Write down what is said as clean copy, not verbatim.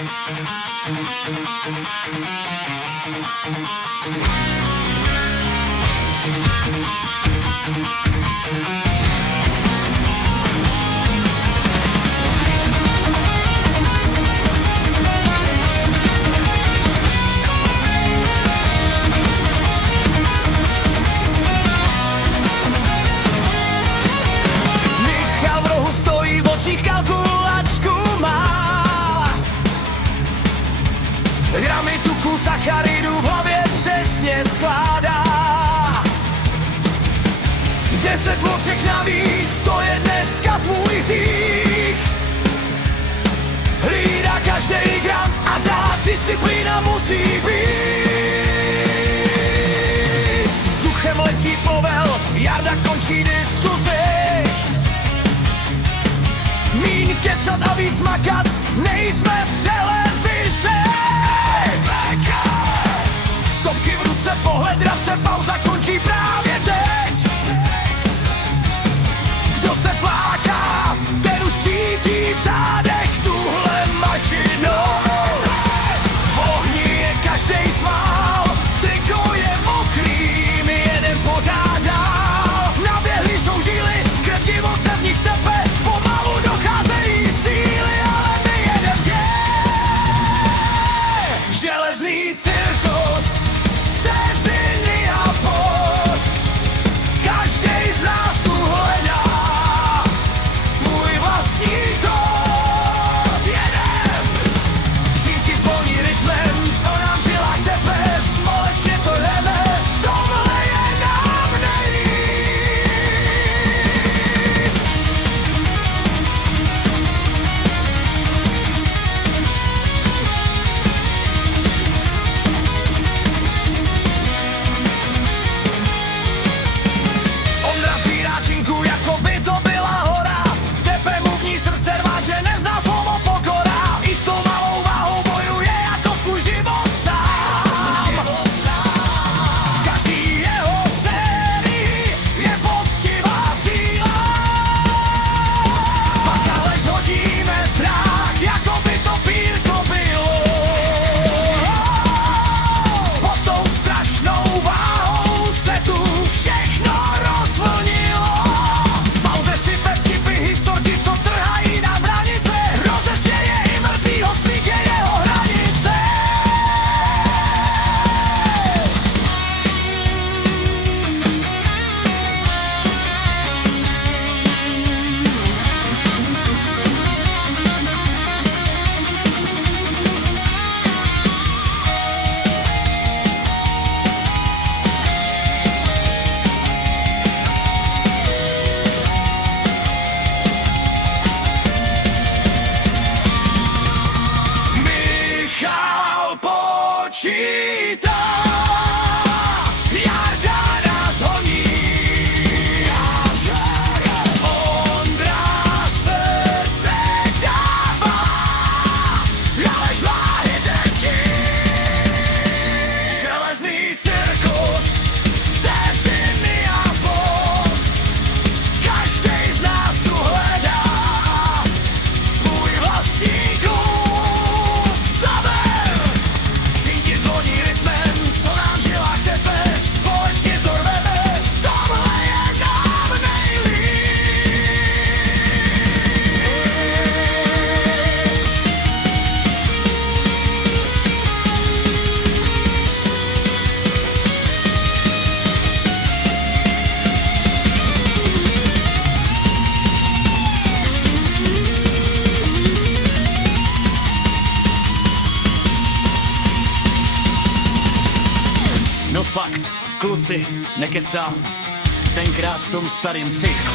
Michal v rohu stojí, v očích kalkulačku má. Gramy tuku, sacharidů v hlavě přesně skládá. 10 vloček navíc, to je dneska tvůj hřích. Hlídá každý gram a řád, disciplína musí být. Vzduchem letí povel, Jarda končí diskuzi. Míň kecat a víc makat, nejsme v televizi. Stopky v ruce, pohled drace, pauza končí právě teď. Kdo se fláká, ten už cítí v zádech tuhle mašinu. V ohni je každej svál, triko je mokrý, my jeden pořád dál. Naběhly jsou žíly, krev divoce v nich tepe, pomalu docházejí síly, ale my jedem železný cirkus, vteřiny a pot. Každej z nás tu hledá svůj vlastní kód. Jedem! Šíti zvoní rytmem, co nám v žilách tepe, společně to jdeme, v tomhle je nám nejlíp. Ondra svírá činku, jako by to byla hora. Tepe mu v ní srdce rvát, že nezná slovo pokora. I s tou malou váhou bojuje jako svůj život sám. V každý jeho sérii je poctivá síla. Pak alež hodíme trák, jako by to pírko bylo. Pod tou strašnou váhou se tu všechno rozvlnilo. V pauze sype vtipy, historky, co trhají nám hranice. Rozesměje i mrtvýho, smích je jeho hranice. Michal počítá, Jarda nás honí. Ondra srdce dává, ale žláhy drtí. Železný cirkus, vteřiny a bod. Každej z nás tu hledá svůj vlastní klub. Zaber! Šinti zvoní rytmem, co nám v žilách tepe, společně to rveme, v tomhle je nám nejlíp. No fakt, kluci, nekecám, tenkrát v tom starým fichu